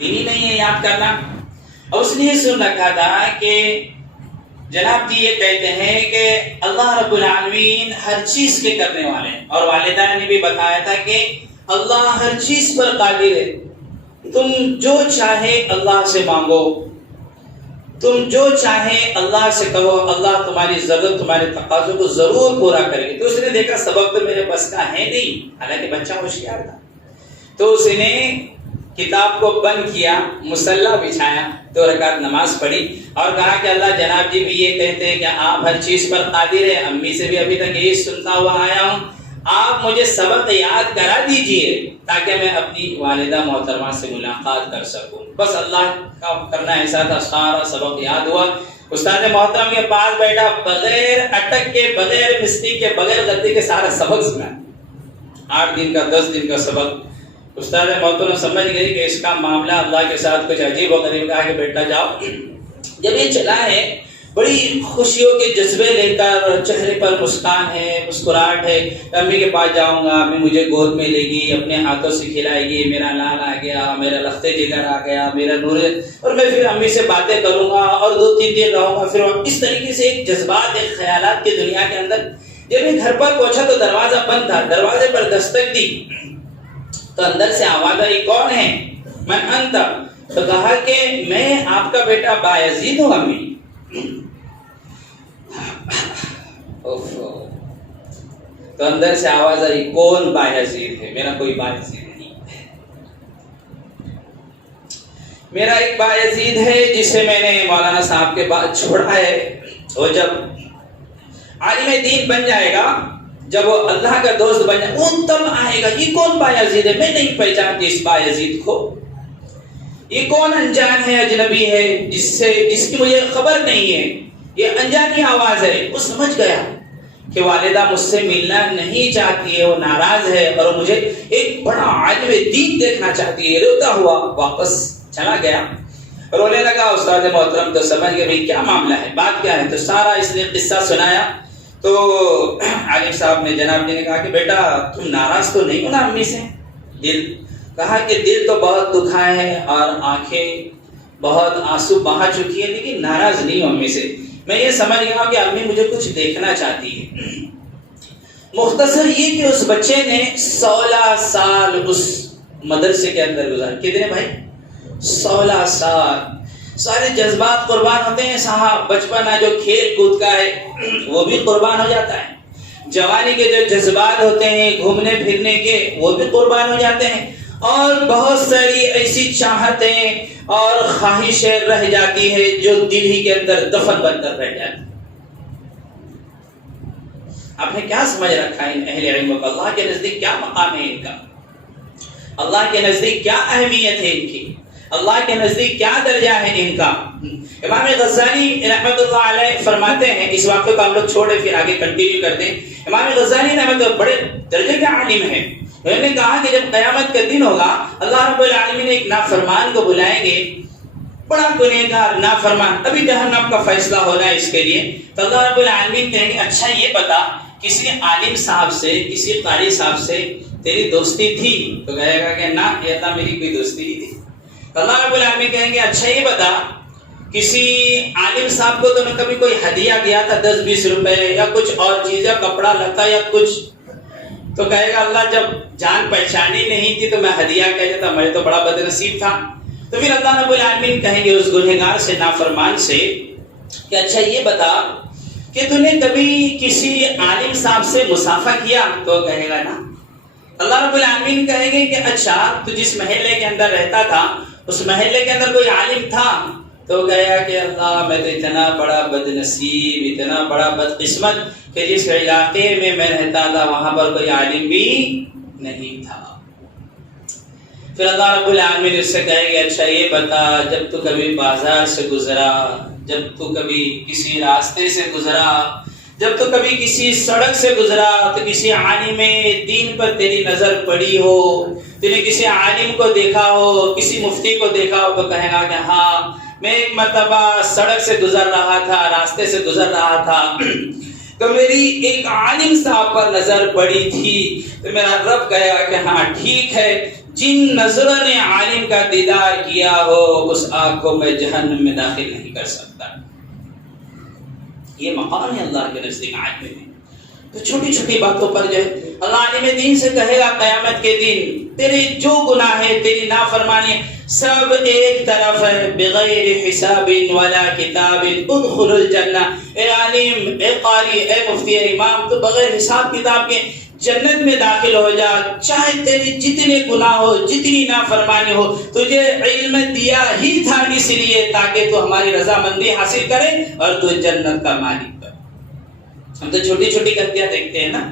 ہی نہیں ہے یاد کرنا. اور اس نے سن رکھا تھا کہ جناب جی یہ کہتے ہیں کہ اللہ رب العالمین ہر چیز کے کرنے والے ہیں، اور والدہ نے بھی بتایا تھا کہ اللہ ہر چیز پر قادر ہے. تم جو چاہے اللہ سے مانگو، تم جو چاہے اللہ سے کہو، اللہ تمہاری ضرورت تمہارے تقاضوں کو ضرور پورا کرے گی. تو اس نے دیکھا سبب تو میرے بس کا ہے نہیں، حالانکہ بچہ ہوشیار تھا. تو اس نے کتاب کو بند کیا، مصلی بچھایا، 2 رکعت نماز پڑھی اور کہا کہ اللہ جناب جی بھی یہ کہتے ہیں کہ آپ ہر چیز پر قادر ہیں، امی سے بھی ابھی تک یہی سنتا ہوا آیا ہوں، آپ مجھے سبق یاد کرا دیجئے تاکہ میں اپنی والدہ محترمہ سے ملاقات کر سکوں. بس اللہ کا کرنا ایسا تھا، سارا سبق یاد ہوا. استاد محترم کے پاس بیٹھا، بغیر اٹک کے، بغیر مسٹیک کے، بغیر غلطی کے سارا سبق سنا. 8 دن کا 10 دن کا سبق. استاد محترم سمجھ گئی کہ اس کا معاملہ اللہ کے ساتھ کچھ عجیب و غریب. کہا کہ بیٹا جاؤ. جب یہ چلا ہے بڑی خوشیوں کے جذبے لے کر، چہرے پر مسکان ہے، مسکراہٹ ہے. امی کے پاس جاؤں گا، امی مجھے گود میں لے گی، اپنے ہاتھوں سے کھلائے گی، میرا لال آ گیا، میرا لخت جگر آ گیا، میرا نور، اور میں پھر امی سے باتیں کروں گا اور 2-3 دن رہوں گا. پھر اس طریقے سے ایک جذبات، ایک خیالات کی دنیا کے اندر. جب میں گھر پر پہنچا تو دروازہ بند تھا. دروازے پر دستک دی تو اندر سے آواز آئی، کون ہے؟ من انت؟ تو کہا کہ میں آپ کا بیٹا بایزید ہوں امی. تو اندر سے آواز آئی، کون بایزید ہے؟ میرا کوئی بایزید نہیں، میرا ایک بایزید ہے جسے میں نے مولانا صاحب کے بعد چھوڑا ہے. وہ جب عالم دین بن جائے گا، جب وہ اللہ کا دوست بن جائے، اون تب آئے گا. یہ کون بایزید ہے؟ میں نہیں پہچانتی اس بایزید کو. یہ کون انجان ہے، اجنبی ہے، جس کی مجھے خبر نہیں ہے، یہ انجانی آواز ہے. وہ سمجھ گیا کہ والدہ مجھ سے ملنا نہیں چاہتی ہے، وہ ناراض ہے، اور مجھے ایک بڑا عالم دین دیکھنا چاہتی ہے. روتا ہوا واپس چلا گیا، رونے لگا. استاد محترم تو سمجھ گئے بھئی کیا معاملہ ہے، بات کیا ہے. تو سارا اس نے قصہ سنایا. تو عالم صاحب نے، جناب جی نے کہا کہ بیٹا تم ناراض تو نہیں ہو نا امی سے؟ کہا کہ دل تو بہت دکھا ہے اور آنکھیں بہت آنسو بہا چکی ہے، لیکن ناراض نہیں ہوں امی سے. میں یہ سمجھ گیا کہ امی مجھے کچھ دیکھنا چاہتی ہے. مختصر یہ کہ اس بچے نے 16 سال اس مدرسے کے اندر گزارے. کتنے بھائی؟ 16 سال. سارے جذبات قربان ہوتے ہیں صاحب. بچپنا جو کھیل کود کا ہے وہ بھی قربان ہو جاتا ہے. جوانی کے جو جذبات ہوتے ہیں گھومنے پھرنے کے، وہ بھی قربان ہو جاتے ہیں. اور بہت ساری ایسی چاہتیں اور خواہشیں رہ جاتی ہے جو دل ہی کے اندر دفن بن کر رہ جاتی. آپ نے کیا سمجھ رکھا ہے ان اہل علم کا؟ اللہ کے نزدیک کیا مقام ہے ان کا؟ اللہ کے نزدیک کیا اہمیت ہے ان کی؟ اللہ کے نزدیک کیا درجہ ہے ان کا؟ امام غزالی رحمت اللہ علیہ فرماتے ہیں، اس واقعے کو ہم لوگ چھوڑے پھر آگے کنٹینیو کرتے ہیں. امام غزالی رحمت اللہ بڑے درجے کا عالم ہے. انہوں نے کہا کہ جب قیامت کا دن ہوگا، اللہ رب العالمین ایک نافرمان کو بلائیں گے، بڑا گنہگار نافرمان، ابھی جہنم کا فیصلہ ہونا ہے اس کے لیے. تو اللہ رب العالمین کہیں گے اچھا یہ بتا، کسی عالم صاحب سے، کسی قاری صاحب سے تیری دوستی تھی؟ تو کہے گا کہ نہ، یہ تھا میری کوئی دوستی نہیں تھی. تو اللہ رب العالمین کہیں گے اچھا یہ بتا، کسی عالم صاحب کو تو نے کبھی کوئی ہدیہ دیا تھا 10-20 روپے یا کچھ اور چیز یا کپڑا لتا یا کچھ؟ تو کہے گا اللہ جب جان پہچانی نہیں تھی تو میں ہدیہ کہہ دیتا، میں تو بڑا بد نصیب تھا. تو پھر اللہ رب العالمین کہیں گے اس گنہگار سے، نافرمان سے کہ اچھا یہ بتا کہ تو نے کبھی کسی عالم صاحب سے مصافحہ کیا؟ تو کہے گا نا. اللہ رب العالمین کہیں گے کہ اچھا تو جس محلے کے اندر رہتا تھا اس محلے کے اندر کوئی عالم تھا؟ تو کہا کہ اللہ میں تو اتنا بڑا بد نصیب، اتنا بڑا بد قسمت کہ جس علاقے میں میں رہتا تھا وہاں پر کوئی عالم بھی نہیں تھا. پھر اللہ رب العالمین اس سے کہے گا اچھا یہ بتا، جب تو کبھی بازار سے گزرا، جب تو کبھی کسی راستے سے گزرا، جب تو کبھی کسی سڑک سے گزرا تو کسی عالم دین پر تیری نظر پڑی ہو، تو نے کسی عالم کو دیکھا ہو، کسی مفتی کو دیکھا ہو، تو کہے گا کہ ہاں میں ایک مرتبہ سڑک سے گزر رہا تھا، راستے سے گزر رہا تھا، تو میری ایک عالم صاحب پر نظر پڑی تھی. تو میرا رب کہے گا کہ ہاں ٹھیک ہے، جن نظروں نے عالم کا دیدار کیا ہو اس آنکھ کو میں جہنم میں داخل نہیں کر سکتا. یہ مقام ہے اللہ کے نزدیک عالم میں. تو چھوٹی چھوٹی باتوں پر جو ہے اللہ عالم دین سے کہے گا قیامت کے دن تیرے جو گناہ ہے تیری نافرمانی سب ایک طرف ہے بغیر حساب ولا کتاب ادخل الجنہ. اے عالم، اے قاری، اے مفتی، اے امام، تو بغیر حساب کتاب کے جنت میں داخل ہو جا. چاہے تیری جتنے گناہ ہو، جتنی نافرمانی ہو، تجھے علم دیا ہی تھا اس لیے تاکہ تو ہماری رضامندی حاصل کرے اور تو جنت کا مالک بنے. ہم تو چھوٹی چھوٹی غلطیاں دیکھتے ہیں نا،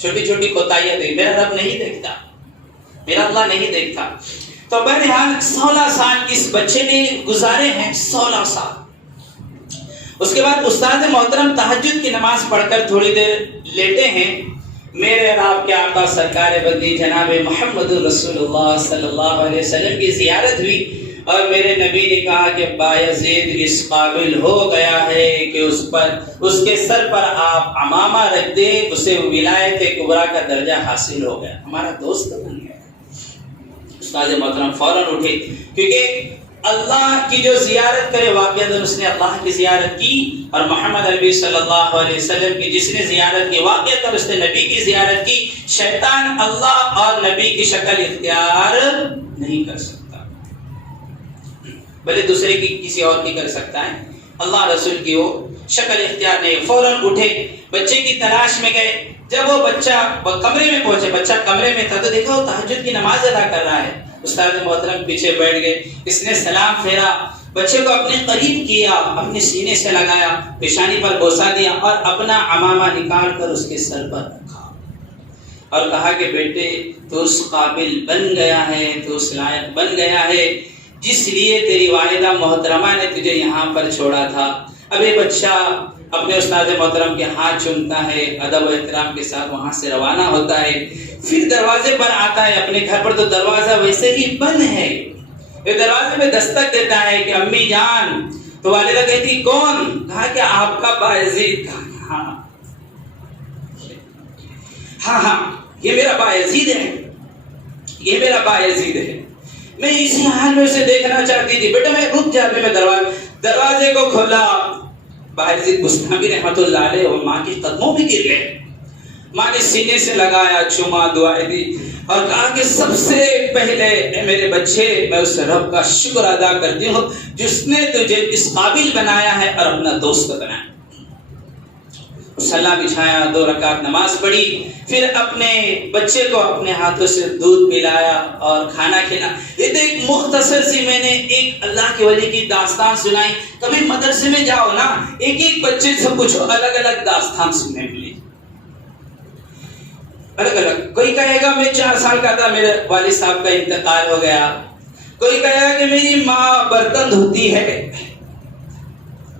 چھوٹی چھوٹی کوتاہیاں دیکھتے. میرا رب نہیں دیکھتا، میرا اللہ نہیں دیکھتا. تو بہرحال 16 سال اس بچے نے گزارے ہیں، 16 سال. اس کے بعد استاد محترم تہجد کی نماز پڑھ کر تھوڑی دیر لیٹے ہیں. میرے اور آپ کے آقا سرکار بندی جناب محمد رسول اللہ صلی اللہ علیہ وسلم کی زیارت ہوئی اور میرے نبی نے کہا کہ بایزید اس قابل ہو گیا ہے کہ اس کے سر پر آپ عمامہ رکھ دیں، اسے ولایت کبریٰ کا درجہ حاصل ہو گیا، ہمارا دوست بن گیا. استاد محترم فوراً اٹھے، کیونکہ اللہ کی جو زیارت کرے واقعہ اس نے اللہ کی زیارت کی، اور محمد عربی صلی اللہ علیہ وسلم کی جس نے زیارت کی واقعہ اس نے نبی کی زیارت کی. شیطان اللہ اور نبی کی شکل اختیار نہیں کر سکتا، بلکہ دوسرے کی کسی اور کی کر سکتا ہے، اللہ رسول کی وہ شکل اختیار نہیں. فوراً اٹھے، بچے کی تلاش میں گئے. جب وہ بچہ کمرے میں پہنچے، بچہ کمرے میں تھا تو دیکھا وہ تہجد کی نماز ادا کر رہا ہے. استاد محترم پیچھے بیٹھ گئے. اس نے سلام پھیرا، بچے کو اپنے قریب کیا، اپنے سینے سے لگایا، پیشانی پر بوسہ دیا اور اپنا عمامہ نکال کر اس کے سر پر رکھا اور کہا کہ بیٹے تو اس قابل بن گیا ہے، تو اس لائق بن گیا ہے جس لیے تیری والدہ محترمہ نے تجھے یہاں پر چھوڑا تھا. اب یہ بچہ اپنے استاد محترم کے ہاتھ چومتا ہے، ادب و احترام کے ساتھ وہاں سے روانہ ہوتا ہے. پھر دروازے پر آتا ہے اپنے گھر پر، تو دروازہ ویسے ہی بند ہے. یہ دروازے پہ دستک دیتا ہے کہ امی جان. تو والدہ کہتی کون؟ کہا کہ آپ کا بایزید. کہا ہاں یہ میرا بایزید ہے، یہ میرا بایزید ہے. میں اسی حال میں اسے دیکھنا چاہتی تھی. بیٹا میں رک جا. میں دروازے کو کھولا. بایزید بستامی رحمت اللہ علیہ اور ماں کے قدموں پہ گر گئے. ماں نے سینے سے لگایا، چوما، دعائیں دی اور کہا کہ سب سے پہلے اے میرے بچے میں اس رب کا شکر ادا کرتی ہوں جس نے تجھے اس قابل بنایا ہے اور اپنا دوست بنایا. صلاح بچھایا، 2 رکعت نماز پڑھی، پھر اپنے بچے کو اپنے ہاتھوں سے دودھ پلایا اور کھانا کھلایا. یہ تو ایک مختصر سی میں نے ایک اللہ کے ولی کی داستان سنائی. کبھی مدرسے میں جاؤ نا، ایک ایک بچے سے کچھ الگ الگ داستان سننے ملی، الگ الگ. کوئی کہے گا میں 4 سال کا تھا، میرے والد صاحب کا انتقال ہو گیا. کوئی کہے گا کہ میری ماں برتن دھوتی ہے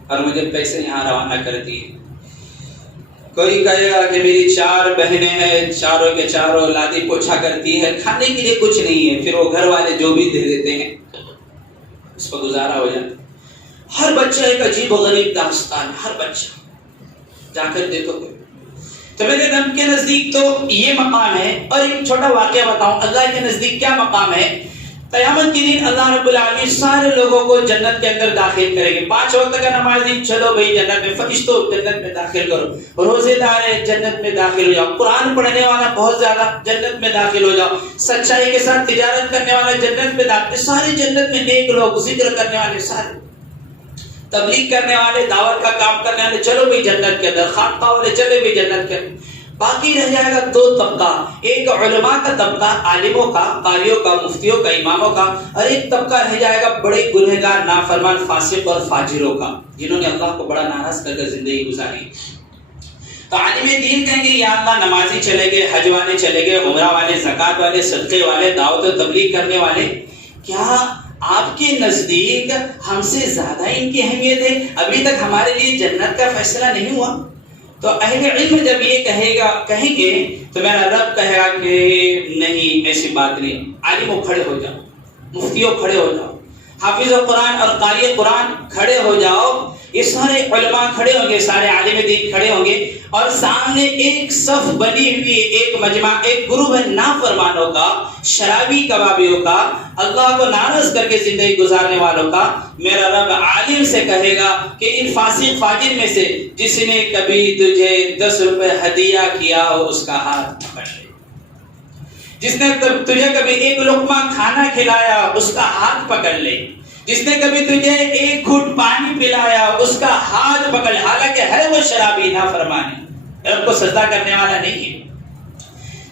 اور مجھے پیسے یہاں روانہ کرتی ہے. کوئی کہے گا کہ میری 4 بہنیں ہیں، چاروں کے چاروں لادی پوچھا کرتی ہے، کھانے کے لیے کچھ نہیں ہے، پھر وہ گھر والے جو بھی دے دیتے ہیں اس پر گزارا ہو جاتا. ہر بچہ ایک عجیب و غریب داستان، ہر بچہ جا کر دیکھو. تو میرے رب کے نزدیک تو یہ مقام ہے. اور ایک چھوٹا واقعہ بتاؤں اللہ کے نزدیک کیا مقام ہے. قیامت کے دن اللہ رب العالمین سارے لوگوں کو جنت کے اندر داخل کریں گے. 5 وقت کا نمازی چلو بھائی جنت میں، فرشتوں جنت میں داخل کرو، روزے دار ہے جنت میں داخل ہو جاؤ، قرآن پڑھنے والا بہت زیادہ جنت میں داخل ہو جاؤ، سچائی کے ساتھ تجارت کرنے والا جنت میں داخل، سارے جنت میں. نیک لوگ، ذکر کرنے والے سارے، تبلیغ کرنے والے، دعوت کا کام کرنے والے چلو بھی جنت کے اندر، خانقاہ والے چلے بھی جنت کے اندر. باقی رہ جائے گا 2 طبقہ، ایک علماء کا طبقہ، عالموں کا، قاریوں کا، مفتیوں کا، اماموں کا، اور ایک طبقہ رہ جائے گا بڑے گنہگار، نافرمان، فاسق اور فاجروں کا، جنہوں نے اللہ کو بڑا ناراض کر زندگی گزاری. تو عالم دین کہیں گے یا اللہ نمازی چلے گئے، حج والے چلے گئے، عمرہ والے، زکات والے، صدقے والے، دعوت و تبلیغ کرنے والے، کیا آپ کے نزدیک ہم سے زیادہ ان کی اہمیت ہے؟ ابھی تک ہمارے لیے جنت کا فیصلہ نہیں ہوا. تو اہل علم جب یہ کہیں گے تو میرا رب کہے گا کہ نہیں، ایسی بات نہیں. عالموں کھڑے ہو جاؤ، مفتیوں کھڑے ہو جاؤ، حافظ قرآن اور قاری قرآن کھڑے ہو جاؤ. یہ سارے علماء کھڑے ہوں گے، سارے عالم دین کھڑے ہوں گے، اور سامنے ایک صف بنی ہوئی ہے، ایک مجمع، ایک گروہ ہے نافرمانوں کا، شرابی کبابیوں کا، اللہ کو ناراض کر کے زندگی گزارنے والوں کا۔ میرا رب عالم سے کہے گا کہ ان فاسق فاجر میں سے جس نے کبھی تجھے 10 روپے ہدیہ کیا ہو اس کا ہاتھ پکڑ لے، جس نے تجھے کبھی ایک لقمہ کھانا کھلایا اس کا ہاتھ پکڑ لے، جس نے کبھی تجھے ایک گھٹ پانی پلایا اس کا ہاتھ پکڑ، حالانکہ ہے وہ شرابی نافرمان ہے، رب کو سجدہ کرنے والا نہیں ہے۔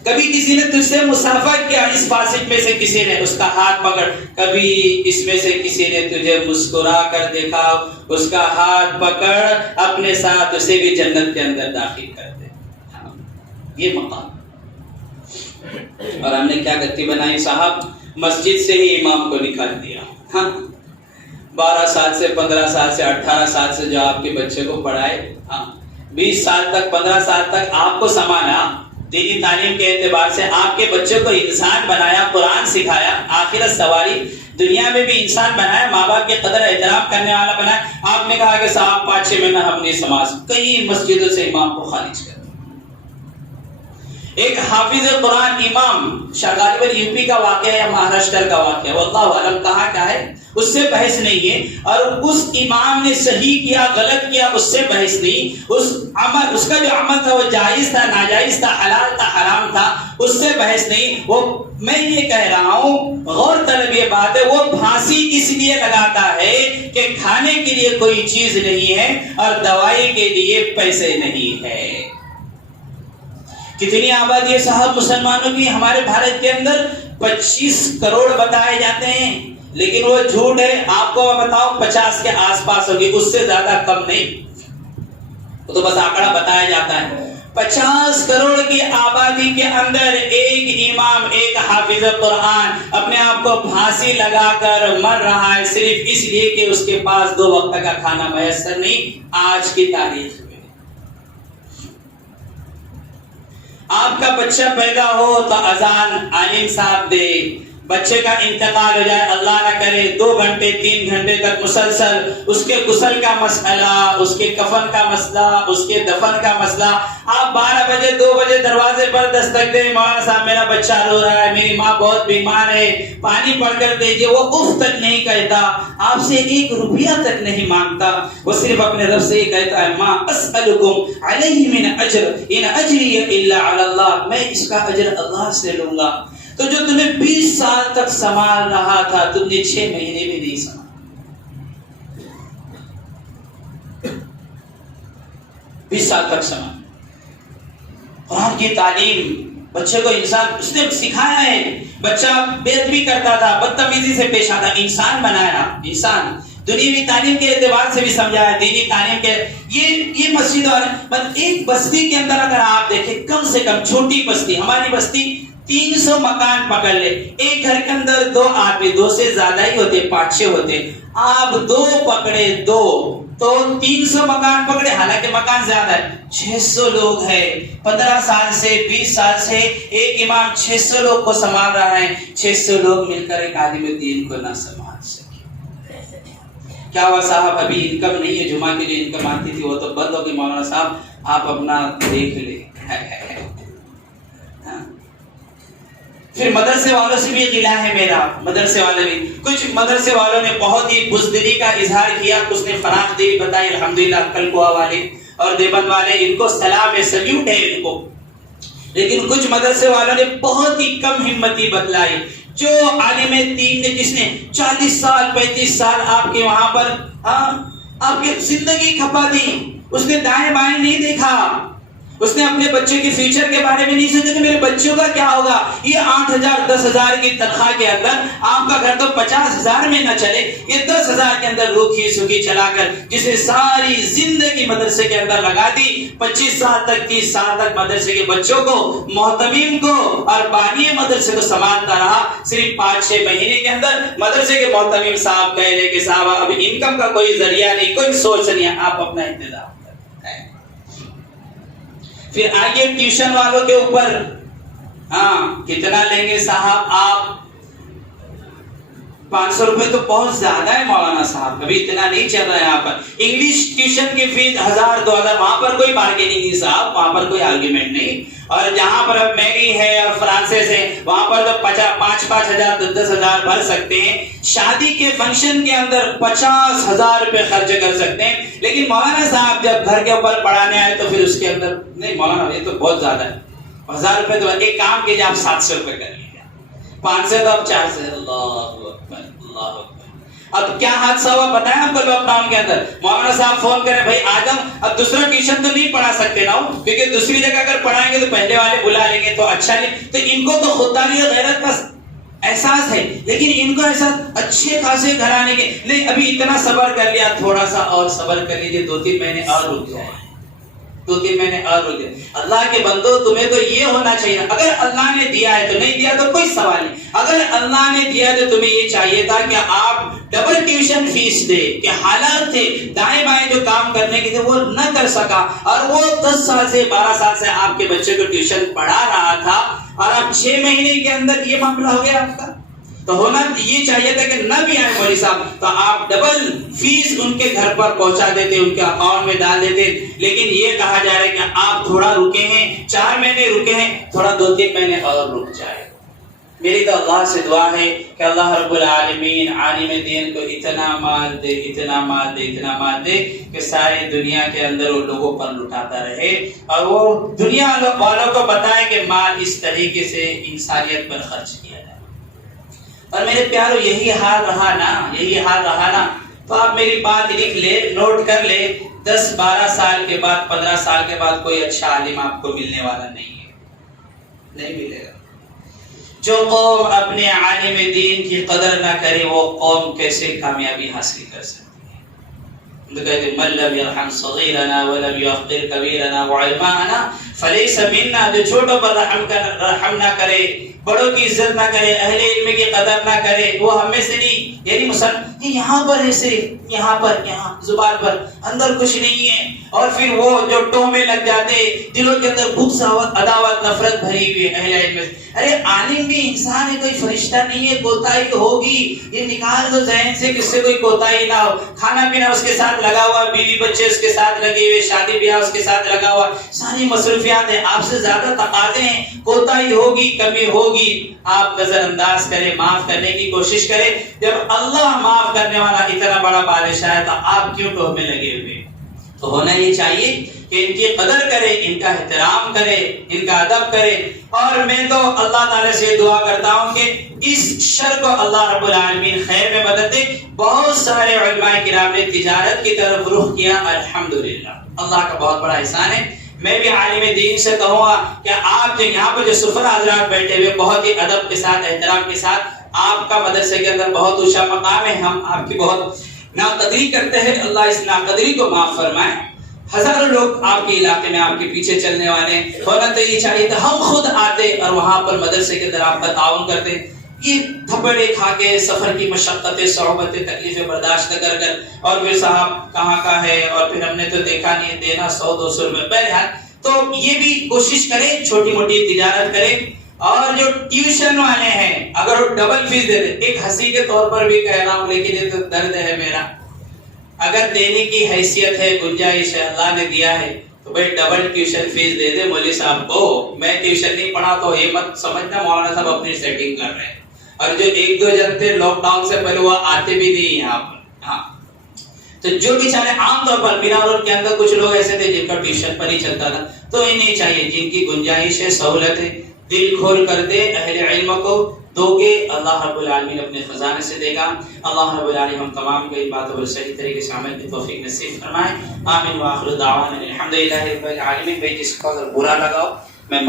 کبھی کسی نے تجھ سے مصافحہ کیا، اس فاسق میں سے کسی نے، اس کا ہاتھ پکڑ۔ کبھی اس میں سے کسی نے تجھے مسکرا کر دیکھا، اس کا ہاتھ پکڑ، اپنے ساتھ اسے بھی جنت کے اندر داخل کر دے۔ یہ مقام، اور ہم نے کیا گتی بنائی صاحب، مسجد سے ہی امام کو نکال دیا۔ 12 سال سے 15 سال سے 18 سال سے جو آپ کے بچے کو پڑھائے، 20 سال تک 15 سال تک آپ کو سنبھالا، دینی تعلیم کے اعتبار سے آپ کے بچے کو انسان بنایا، قرآن سکھایا، آخرت سواری، دنیا میں بھی انسان بنایا، ماں باپ کے قدر احترام کرنے والا بنایا۔ آپ نے کہا کہ صاحب 5-6 مہینہ ہم نہیں سماج، کئی مسجدوں سے امام کو خارج کر۔ ایک حافظ قرآن امام، غالباً یو پی کا واقعہ یا مہاراشٹر کا واقعہ، واللہ اعلم کہاں کا ہے، اس سے بحث نہیں ہے، اور اس امام نے صحیح کیا غلط کیا اس سے بحث نہیں، اس کا جو عمل تھا وہ جائز تھا ناجائز تھا حلال تھا حرام تھا، اس سے بحث نہیں۔ وہ میں یہ کہہ رہا ہوں، غور طلب یہ بات ہے، وہ پھانسی اس لیے لگاتا ہے کہ کھانے کے لیے کوئی چیز نہیں ہے اور دوائی کے لیے پیسے نہیں ہے۔ کتنی آبادی ہے صاحب مسلمانوں کی ہمارے بھارت کے اندر؟ 25 کروڑ بتائے جاتے ہیں، لیکن وہ جھوٹ ہے۔ آپ کو میں بتاؤں 50 کے آس پاس ہوگی، اس سے زیادہ کم نہیں، وہ تو بس آنکڑا بتایا جاتا ہے۔ 50 کروڑ کی آبادی کے اندر ایک امام، ایک حافظ قرآن اپنے آپ کو پھانسی لگا کر مر رہا ہے، صرف اس لیے کہ اس کے پاس 2 وقت کا کھانا میسر نہیں۔ آج کی تاریخ میں آپ کا بچہ پیدا ہو تو اذان عالم صاحب دے، بچے کا انتقال ہو جائے، اللہ نہ کرے 2 گھنٹے 3 گھنٹے تک مسلسل اس کے غسل کا مسئلہ، اس کے کفن کا مسئلہ، اس کے دفن کا مسئلہ۔ آپ 12 بجے 2 بجے دروازے پر دستک دیں، مولانا صاحب میرا بچہ رو رہا ہے، میری ماں بہت بیمار ہے، پانی پڑ کر دیجیے، وہ اف تک نہیں کہتا، آپ سے 1 روپیہ تک نہیں مانگتا، وہ صرف اپنے رب سے یہ کہتا ہے ما اسألکم علیہ من اجر ان اجری الا علی اللہ، میں اس کا اجر اللہ سے لوں گا۔ تو جو تمہیں 20 سال تک سنبھال رہا تھا، تم نے 6 مہینے بھی نہیں سنبھالا۔ 20 سال تک سنبھالا۔ قرآن کی تعلیم بچے کو انسان اس نے سکھایا ہے، بچہ بے ادبی کرتا تھا، بدتمیزی سے پیش آتا، انسان بنایا، انسان دنیاوی تعلیم کے اعتبار سے بھی سمجھایا، دینی تعلیم کے یہ مسجد اور ایک بستی کے اندر اگر آپ دیکھیں، کم سے کم چھوٹی بستی، ہماری بستی 300 مکان پکڑ لے، ایک گھر کے اندر 2 آدمی، 2 سے زیادہ ہی ہوتے، 5-6 ہوتے، آپ 2 پکڑے 2 تو 300 مکان پکڑے، حالانکہ مکان زیادہ ہے، 600 لوگ ہیں، 15 سال سے 20 سال سے ایک امام 600 لوگ کو سنبھال رہا ہے، 600 لوگ مل کر ایک عالم دین کو نہ سنبھال سکے۔ کیا ہوا صاحب، ابھی انکم نہیں ہے، جمعہ کے لیے انکم آتی تھی وہ تو بند ہو گئی، مولانا صاحب آپ اپنا دیکھ لیں۔ پھر مدرسے والوں سے بھی غلہ ہے میرا، مدرسے والے بھی، کچھ مدرسے والوں نے بہت ہی بزدلی کا اظہار کیا، اس نے فراخ دلی بتائی، الحمدللہ کلکوا والے اور دیوبند والے، ان کو سلام ہے، سلیوٹ ہے ان کو۔ لیکن کچھ مدرسے والوں نے بہت ہی کم ہمتی بتلائی، جو عالم دین نے جس نے 40 سال 35 سال آپ کے وہاں پر آپ کی زندگی کھپا دی، اس نے دائیں بائیں نہیں دیکھا، اس نے اپنے بچے کے فیوچر کے بارے میں نہیں سوچا کہ میرے بچوں کا کیا ہوگا۔ یہ 8,000 10,000 کی تنخواہ کے اندر آپ کا گھر تو 50,000 میں نہ چلے، یہ 10,000 کے اندر روکھی سکھی چلا کر جسے ساری زندگی مدرسے کے اندر لگا دی، 25 سال تک 30 سال تک مدرسے کے بچوں کو، محتمین کو اور بانی مدرسے کو سنبھالتا رہا، صرف 5-6 مہینے کے اندر مدرسے کے محتمین صاحب کہہ رہے کہ صاحب اب انکم کا کوئی ذریعہ نہیں، کوئی سورس نہیں ہے، آپ اپنا انتظام۔ پھر آئیے ٹیوشن والوں کے اوپر، کتنا لیں گے صاحب آپ؟ 500 روپے تو بہت زیادہ ہے مولانا صاحب، ابھی اتنا نہیں چل رہا ہے یہاں پر. انگلش ٹیوشن کی فیس 1000 2000، وہاں پر کوئی بارگیننگ نہیں صاحب، وہاں پر کوئی آرگیومنٹ نہیں. اور جہاں پر اب میری ہے اور فرانسس ہے وہاں پر تو 5,000 10,000 بھر سکتے ہیں. شادی کے فنکشن کے اندر 50,000 روپے خرچ کر سکتے ہیں. لیکن مولانا صاحب جب گھر کے اوپر پڑھانے آئے تو پھر اس کے اندر نہیں مولانا یہ تو بہت زیادہ ہے. 1000 روپے تو ایک کام کیجیے آپ 700 روپے کر لیجیے، 500 تو اب 400. اللہ اکبر اللہ اکبر. اب کیا حادثہ ہوا پتہ ہے آپ کو لاک ڈاؤن کے اندر؟ مولانا صاحب فون کرے بھائی آدم اب دوسرا ٹیوشن تو نہیں پڑھا سکتے نا، کیونکہ دوسری جگہ اگر پڑھائیں گے تو پہلے والے بلا لیں گے تو اچھا نہیں. تو ان کو تو خودداری اور غیرت کا احساس ہے، لیکن ان کو ایسا اچھے خاصے گھرانے کے نہیں. ابھی اتنا صبر کر لیا، تھوڑا سا اور صبر کر لیجیے، 2-3 مہینے اور رک جائے، 2-3 مہینے اور رک جائے. اللہ کے بندو تمہیں تو یہ ہونا چاہیے، اگر اللہ نے دیا ہے تو نہیں دیا تو کوئی سوال نہیں. اگر اللہ نے دیا تو تمہیں یہ چاہیے تھا کہ آپ ڈبل ٹیوشن فیس دے. کہ حالات تھے دائیں بائیں جو کام کرنے کے تھے وہ نہ کر سکا، اور وہ 10 سال سے 12 سال سے آپ کے بچے کو ٹیوشن پڑھا رہا تھا، اور اب 6 مہینے کے اندر یہ معاملہ ہو گیا آپ کا. تو ہونا یہ چاہیے تھا کہ نہ بھی آئے مولوی صاحب تو آپ ڈبل فیس ان کے گھر پر پہنچا دیتے، ان کے اکاؤنٹ میں ڈال دیتے. لیکن یہ کہا جا رہا ہے کہ آپ تھوڑا رکے ہیں، 4 مہینے رکے ہیں، تھوڑا 2-3 مہینے اور رک جائے. میری تو اللہ سے دعا ہے کہ اللہ رب العالمین عالم دین کو اتنا مال دے، اتنا مال دے، اتنا مال دے کہ ساری دنیا کے اندر وہ لوگوں پر لٹاتا رہے، اور وہ دنیا والوں کو بتائے کہ مال اس طریقے سے انسانیت پر خرچ کیا جائے. اور میرے پیارو یہی حال رہا نا، یہی حال رہا نا، تو آپ میری بات لکھ لے، نوٹ کر لے، 10-12 سال کے بعد 15 سال کے بعد کوئی اچھا عالم آپ کو ملنے والا نہیں ہے، نہیں ملے گا. جو قوم اپنے عالم دین کی قدر نہ کرے وہ قوم کیسے کامیابی حاصل کر سکتی ہے؟ کہتے ہیں من لم يرحم صغیرنا ولم يوقر کبیرنا وعلماءنا فلیس منا. جو چھوٹوں پر رحم نہ کرے، بڑوں کی عزت نہ کرے، اہل علم کی قدر نہ کرے، وہ ہم میں سے نہیں. یعنی مسلمان یہاں پر ہے، صرف یہاں پر، یہاں زبان پر، اندر کچھ نہیں ہے. اور پھر وہ جو ٹوہ میں لگ جاتے، دلوں کے اندر بغض عداوت نفرت بھری ہوئی اہل علم. ارے عالم بھی انسان ہے، کوئی فرشتہ نہیں ہے، کوتاہی ہوگی. یہ نکال دو ذہن سے کس سے کوئی کوتاہی نہ ہو. کھانا پینا اس کے ساتھ لگا ہوا، بیوی بچے اس کے ساتھ لگے ہوئے، شادی بیاہ اس کے ساتھ لگا ہوا، ساری مصروفیات ہیں، آپ سے زیادہ تقاضے ہیں. کوتاہی ہوگی، کمی ہوگی، آپ نظر انداز کریں، معاف کرنے کی کوشش کریں. جب اللہ معاف کرنے والا اتنا بڑا بادشاہ ہے تو آپ کیوں ٹوہ میں لگے ہوئے؟ تو ہونا یہ چاہیے کہ ان کی قدر کرے، ان کا احترام کرے، ان کا ادب کرے. اور میں تو اللہ تعالیٰ سے دعا کرتا ہوں کہ اس شر کو اللہ رب العالمین خیر میں بدل دے. بہت سارے علماء کرام نے تجارت کی طرف رخ کیا، الحمدللہ اللہ کا بہت بڑا احسان ہے. میں بھی عالم دین سے کہوں گا کہ آپ جو یہاں پر جو سفرا حضرات بیٹھے ہوئے بہت ہی ادب کے ساتھ، احترام کے ساتھ، آپ کا مدرسے کے اندر بہت اونچا مقام ہے، ہم آپ کی بہت ناقدری کرتے ہیں. اللہ اس ناقدری کو معاف فرمائے. ہزاروں لوگ آپ کے علاقے میں آپ کے پیچھے چلنے والے، ہونا تو یہ چاہیے تھا ہم خود آتے اور وہاں پر مدرسے کے اندر آپ کا تعاون کرتے. یہ تھپڑے کھا کے سفر کی مشقتیں، صعوبتیں، تکلیفیں برداشت کر کر، اور پھر صاحب کہاں کا ہے، اور پھر ہم نے تو دیکھا نہیں، دینا 100-200 روپے. بہرحال تو یہ بھی کوشش کریں، چھوٹی موٹی تجارت کریں. اور جو ٹیوشن والے ہیں اگر وہ ڈبل فیس دے دیں، ایک ہنسی کے طور پر بھی کہہ رہا ہوں، لیکن یہ تو درد ہے میرا، اگر دینے کی حیثیت ہے، گنجائش ہے، اللہ نے دیا ہے تو بھائی ڈبل ٹیوشن فیس دے دے مولوی صاحب کو. میں ٹیوشن نہیں پڑھا تو یہ مت سمجھنا مولانا صاحب اپنی سیٹنگ کر رہے ہیں. اور جو 1-2 جن تھے لاک ڈاؤن سے پہلے وہ آتے بھی نہیں یہاں پر. ہاں تو جو بیچارے عام طور پر بنا روڈ کے اندر کچھ لوگ ایسے تھے جن کا ٹیوشن پر ہی چلتا تھا، تو انہیں چاہیے جن کی گنجائش ہے، سہولت ہے، دل کھول کر دے. اہل علم کو دو گے، اللہ رب العالمین اپنے خزانے سے دے گا. اللہ رب العالمین ہم تمام کو ان باتوں پر صحیح طریقے سے عمل کی توفیق نصیب فرمائے. آمین. وآخر دعوانا الحمدللہ رب العالمین. بھائی جس کو اگر برا لگا ہو میں